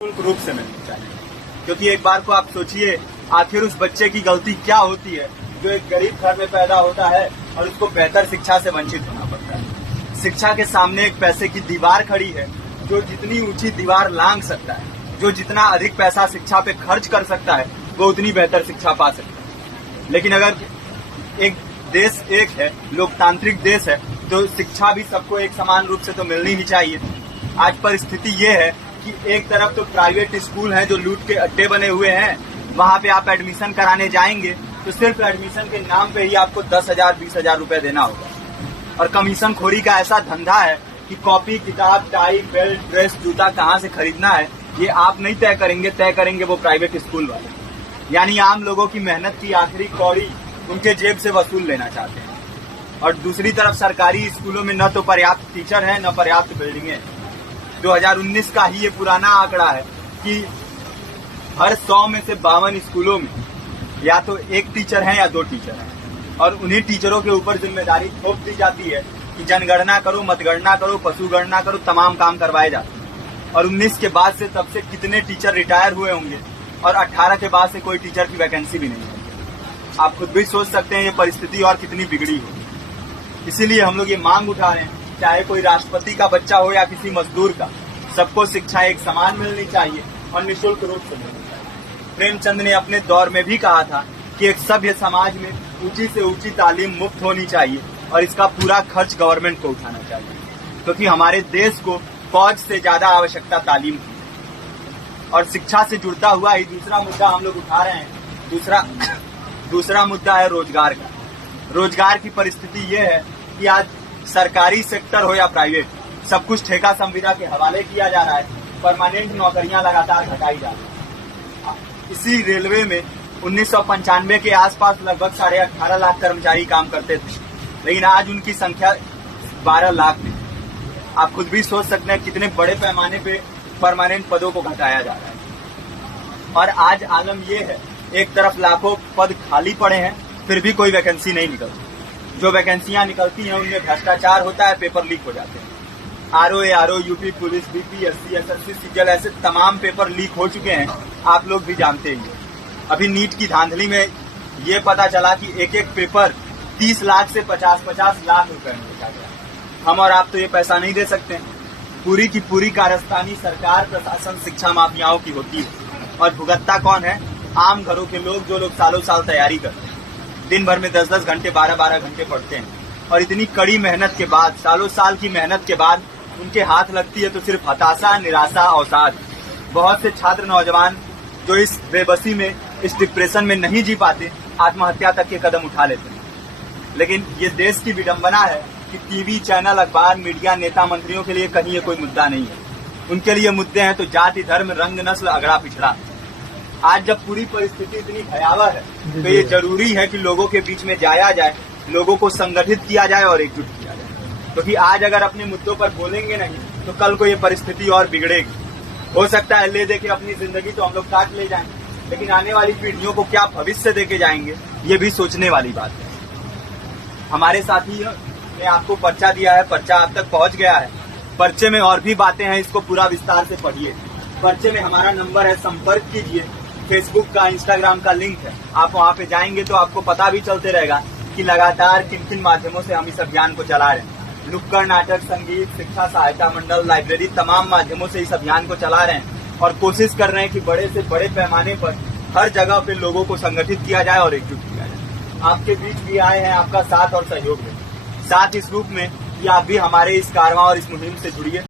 निःशुल्क रूप से मिलनी चाहिए। क्योंकि एक बार को आप सोचिए, आखिर उस बच्चे की गलती क्या होती है जो एक गरीब घर में पैदा होता है और उसको बेहतर शिक्षा से वंचित होना पड़ता है। शिक्षा के सामने एक पैसे की दीवार खड़ी है, जो जितनी ऊंची दीवार लांघ सकता है, जो जितना अधिक पैसा शिक्षा पे खर्च कर सकता है, वो उतनी बेहतर शिक्षा पा सकता है। लेकिन अगर एक देश एक है, लोकतांत्रिक देश है, तो शिक्षा भी सबको एक समान रूप से तो मिलनी ही चाहिए। आज परिस्थिति ये है कि एक तरफ तो प्राइवेट स्कूल हैं जो लूट के अड्डे बने हुए हैं, वहां पे आप एडमिशन कराने जाएंगे तो सिर्फ एडमिशन के नाम पे ही आपको 10,000 20,000 रुपए देना होगा। और कमीशन खोरी का ऐसा धंधा है कि कॉपी, किताब, टाई, बेल्ट, ड्रेस, जूता कहाँ से खरीदना है ये आप नहीं तय करेंगे वो प्राइवेट स्कूल वाले। यानी आम लोगों की मेहनत की आखिरी कौड़ी उनके जेब से वसूल लेना चाहते हैं। और दूसरी तरफ सरकारी स्कूलों में न तो पर्याप्त टीचर है, न पर्याप्त बिल्डिंगे। 2019 का ही ये पुराना आंकड़ा है कि हर 100 में से 52 स्कूलों में या तो एक टीचर है या 2 टीचर हैं। और उन्हीं टीचरों के ऊपर जिम्मेदारी थोप दी जाती है कि जनगणना करो, मतगणना करो, पशुगणना करो, तमाम काम करवाए जाते हैं। और 19 के बाद से तब से कितने टीचर रिटायर हुए होंगे और 18 के बाद से कोई टीचर की वैकेंसी भी नहीं है। आप खुद भी सोच सकते हैं ये परिस्थिति और कितनी बिगड़ी होगी। इसीलिए हम लोग ये मांग उठा रहे हैं, चाहे कोई राष्ट्रपति का बच्चा हो या किसी मजदूर का, सबको शिक्षा एक समान मिलनी चाहिए और निःशुल्क रूप से मिलनी चाहिए। प्रेमचंद ने अपने दौर में भी कहा था कि एक सभ्य समाज में ऊंची से ऊंची तालीम मुफ्त होनी चाहिए और इसका पूरा खर्च गवर्नमेंट को उठाना चाहिए, क्योंकि हमारे देश को फौज से ज्यादा आवश्यकता तालीम की है। और शिक्षा से जुड़ता हुआ ही दूसरा मुद्दा हम लोग उठा रहे हैं। दूसरा मुद्दा है रोजगार का। रोजगार की परिस्थिति ये है कि आज सरकारी सेक्टर हो या प्राइवेट, सब कुछ ठेका संविदा के हवाले किया जा रहा है। परमानेंट नौकरियां लगातार घटाई जा रही है। इसी रेलवे में 1995 के आसपास लगभग 18.5 लाख कर्मचारी काम करते थे, लेकिन आज उनकी संख्या 12 लाख थी। आप खुद भी सोच सकते हैं कितने बड़े पैमाने पे परमानेंट पदों को घटाया जा रहा है। और आज आलम ये है, एक तरफ लाखों पद खाली पड़े हैं, फिर भी कोई वैकेंसी नहीं निकलती। जो वैकेंसियां निकलती हैं उनमें भ्रष्टाचार होता है, पेपर लीक हो जाते हैं। RO, UP police, BPSC, SSC, CGL, ऐसे तमाम पेपर लीक हो चुके हैं, आप लोग भी जानते ही। अभी नीट की धांधली में ये पता चला कि एक एक पेपर 30 लाख से 50-50 लाख रुपए में बेचा गया। हम और आप तो ये पैसा नहीं दे सकते। पूरी की पूरी कारस्तानी सरकार, प्रशासन, शिक्षा माफियाओं की होती है। और भुगतता कौन है? आम घरों के लोग, जो लोग सालों साल तैयारी करते हैं, दिन भर में 10-10 घंटे, 12-12 घंटे पढ़ते हैं। और इतनी कड़ी मेहनत के बाद, सालों साल की मेहनत के बाद उनके हाथ लगती है तो सिर्फ हताशा, निराशा, अवसाद। बहुत से छात्र नौजवान जो इस बेबसी में, इस डिप्रेशन में नहीं जी पाते, आत्महत्या तक के कदम उठा लेते हैं। लेकिन ये देश की विडंबना है कि टीवी चैनल, अखबार, मीडिया, नेता, मंत्रियों के लिए कहीं ये कोई मुद्दा नहीं है। उनके लिए मुद्दे हैं तो जाति, धर्म, रंग, नस्ल, अगड़ा पिछड़ा। आज जब पूरी परिस्थिति इतनी भयावह है तो ये जरूरी है कि लोगों के बीच में जाया जाए, लोगों को संगठित किया जाए और एकजुट किया जाए। क्योंकि आज अगर अपने मुद्दों पर बोलेंगे नहीं तो कल को ये परिस्थिति और बिगड़ेगी। हो सकता है ले दे के अपनी जिंदगी तो हम लोग काट ले जाएं, लेकिन आने वाली पीढ़ियों को क्या भविष्य देके जाएंगे, ये भी सोचने वाली बात है। हमारे साथी ने आपको पर्चा दिया है, पर्चा आप तक पहुंच गया है। पर्चे में और भी बातें हैं, इसको पूरा विस्तार से पढ़िए। पर्चे में हमारा नंबर है, संपर्क कीजिए। फेसबुक का, इंस्टाग्राम का लिंक है, आप वहां पे जाएंगे तो आपको पता भी चलते रहेगा कि लगातार किन किन माध्यमों से हम इस अभियान को चला रहे हैं। नुक्कड़ नाटक, संगीत, शिक्षा सहायता मंडल, लाइब्रेरी, तमाम माध्यमों से इस अभियान को चला रहे हैं और कोशिश कर रहे हैं कि बड़े से बड़े पैमाने पर हर जगह पे लोगों को संगठित किया जाए और एकजुट किया जाए। आपके बीच भी आए हैं, आपका साथ और सहयोग है। साथ इस रूप में कि आप भी हमारे इस कारवां और इस मुहिम से जुड़िए।